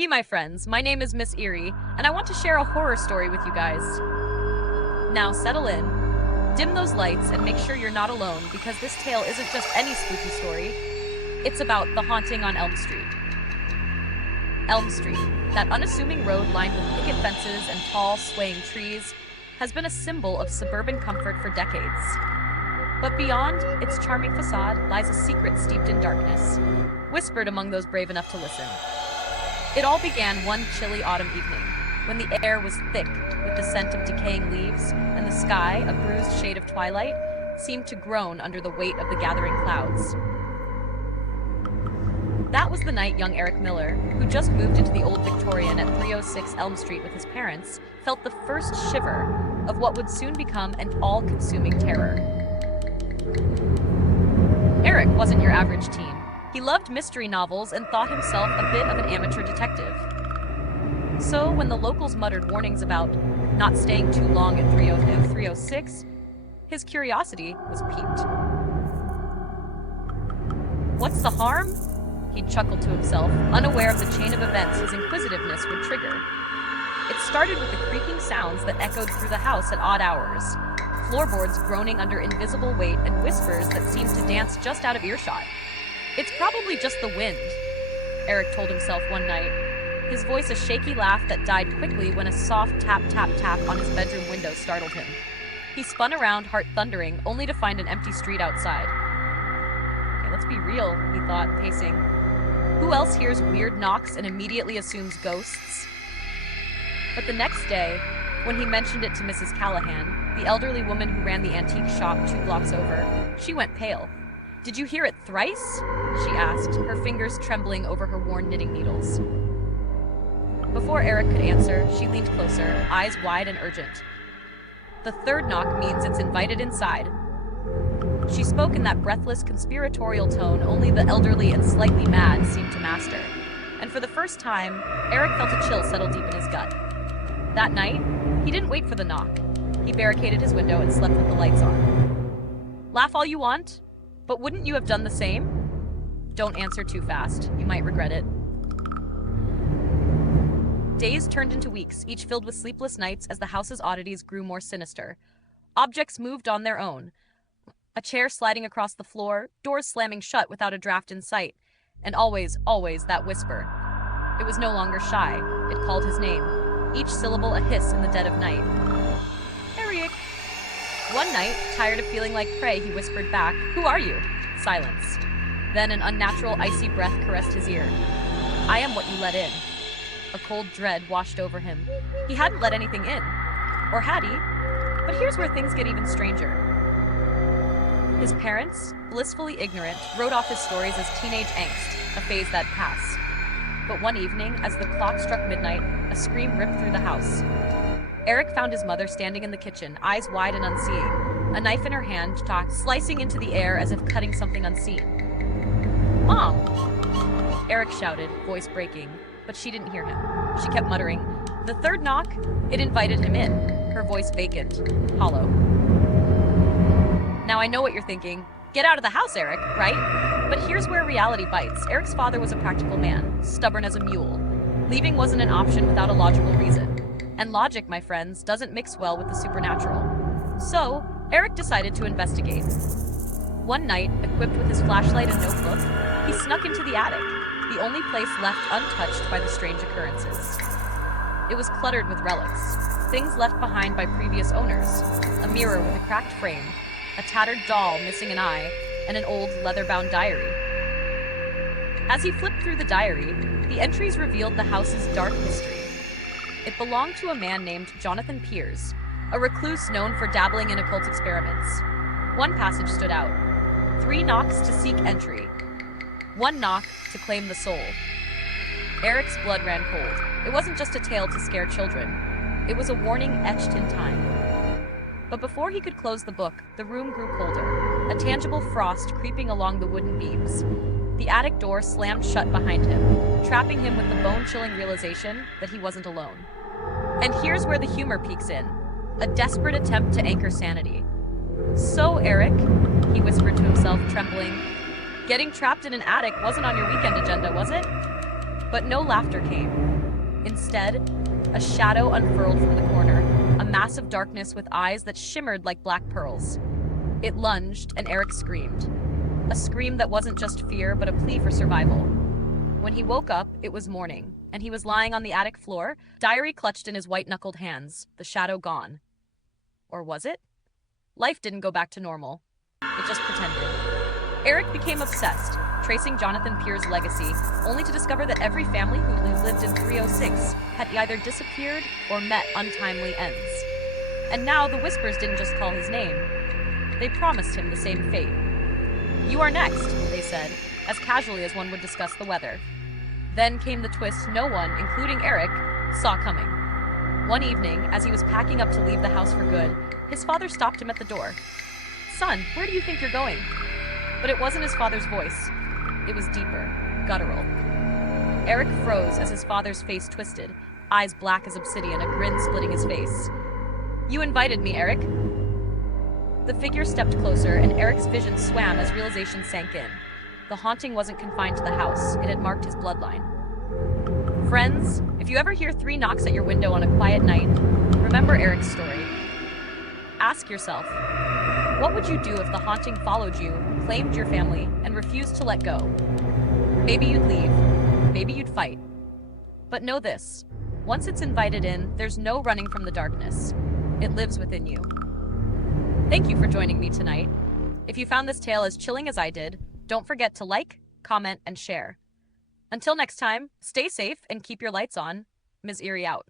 Hey, my friends, my name is Miss Eerie, and I want to share a horror story with you guys. Now, settle in, dim those lights, and make sure you're not alone because this tale isn't just any spooky story. It's about the haunting on Elm Street. Elm Street, that unassuming road lined with picket fences and tall, swaying trees, has been a symbol of suburban comfort for decades. But beyond its charming facade lies a secret steeped in darkness, whispered among those brave enough to listen. It all began one chilly autumn evening, when the air was thick with the scent of decaying leaves, and the sky, a bruised shade of twilight, seemed to groan under the weight of the gathering clouds. That was the night young Eric Miller, who just moved into the old Victorian at 306 Elm Street with his parents, felt the first shiver of what would soon become an all-consuming terror. Eric wasn't your average teen. He loved mystery novels and thought himself a bit of an amateur detective. So, when the locals muttered warnings about not staying too long at 306, his curiosity was piqued. What's the harm? He chuckled to himself, unaware of the chain of events his inquisitiveness would trigger. It started with the creaking sounds that echoed through the house at odd hours, floorboards groaning under invisible weight and whispers that seemed to dance just out of earshot. It's probably just the wind, Eric told himself one night, his voice a shaky laugh that died quickly when a soft tap tap tap on his bedroom window startled him. He spun around, heart thundering, only to find an empty street outside. Okay, let's be real, he thought, pacing. Who else hears weird knocks and immediately assumes ghosts? But the next day, when he mentioned it to Mrs. Callahan, the elderly woman who ran the antique shop 2 blocks over, she went pale. Did you hear it thrice? She asked, her fingers trembling over her worn knitting needles. Before Eric could answer, she leaned closer, eyes wide and urgent. The 3rd knock means it's invited inside. She spoke in that breathless, conspiratorial tone only the elderly and slightly mad seemed to master. And for the first time, Eric felt a chill settle deep in his gut. That night, he didn't wait for the knock. He barricaded his window and slept with the lights on. Laugh all you want, but wouldn't you have done the same? Don't answer too fast. You might regret it. Days turned into weeks, each filled with sleepless nights as the house's oddities grew more sinister. Objects moved on their own. A chair sliding across the floor, doors slamming shut without a draft in sight, and always, always that whisper. It was no longer shy. It called his name, each syllable a hiss in the dead of night. Eric. One night, tired of feeling like prey, he whispered back, "Who are you?" Silence. Then an unnatural, icy breath caressed his ear. "I am what you let in." A cold dread washed over him. He hadn't let anything in. Or had he? But here's where things get even stranger. His parents, blissfully ignorant, wrote off his stories as teenage angst, a phase that passed. But one evening, as the clock struck midnight, a scream ripped through the house. Eric found his mother standing in the kitchen, eyes wide and unseeing, a knife in her hand, slicing into the air as if cutting something unseen. "Mom!" Eric shouted, voice breaking, but she didn't hear him. She kept muttering. The 3rd knock, it invited him in, her voice vacant, hollow. Now I know what you're thinking. Get out of the house, Eric, right? But here's where reality bites. Eric's father was a practical man, stubborn as a mule. Leaving wasn't an option without a logical reason. And logic, my friends, doesn't mix well with the supernatural. So, Eric decided to investigate. One night, equipped with his flashlight and notebook, he snuck into the attic, the only place left untouched by the strange occurrences. It was cluttered with relics, things left behind by previous owners, a mirror with a cracked frame, a tattered doll missing an eye, and an old leather-bound diary. As he flipped through the diary, the entries revealed the house's dark history. It belonged to a man named Jonathan Piers, a recluse known for dabbling in occult experiments. One passage stood out. 3 knocks to seek entry. 1 knock to claim the soul. Eric's blood ran cold. It wasn't just a tale to scare children. It was a warning etched in time. But before he could close the book, the room grew colder, a tangible frost creeping along the wooden beams. The attic door slammed shut behind him, trapping him with the bone-chilling realization that he wasn't alone. And here's where the humor peeks in, a desperate attempt to anchor sanity. "So, Eric," he whispered to himself, trembling, "getting trapped in an attic wasn't on your weekend agenda, was it?" But no laughter came. Instead, a shadow unfurled from the corner, a mass of darkness with eyes that shimmered like black pearls. It lunged, and Eric screamed. A scream that wasn't just fear, but a plea for survival. When he woke up, it was morning, and he was lying on the attic floor, diary clutched in his white-knuckled hands, the shadow gone. Or was it? Life didn't go back to normal. It just pretended. Eric became obsessed, tracing Jonathan Pierre's legacy, only to discover that every family who lived in 306 had either disappeared or met untimely ends. And now the Whispers didn't just call his name. They promised him the same fate. "You are next," they said, as casually as one would discuss the weather. Then came the twist no one, including Eric, saw coming. One evening, as he was packing up to leave the house for good, his father stopped him at the door. "Son, where do you think you're going?" But it wasn't his father's voice. It was deeper, guttural. Eric froze as his father's face twisted, eyes black as obsidian, a grin splitting his face. "You invited me, Eric." The figure stepped closer, and Eric's vision swam as realization sank in. The haunting wasn't confined to the house, it had marked his bloodline. Friends, if you ever hear 3 knocks at your window on a quiet night, remember Eric's story. Ask yourself, what would you do if the haunting followed you, claimed your family, and refused to let go? Maybe you'd leave, maybe you'd fight. But know this, once it's invited in, there's no running from the darkness. It lives within you. Thank you for joining me tonight. If you found this tale as chilling as I did, don't forget to like, comment, and share. Until next time, stay safe and keep your lights on. Ms. Eerie out.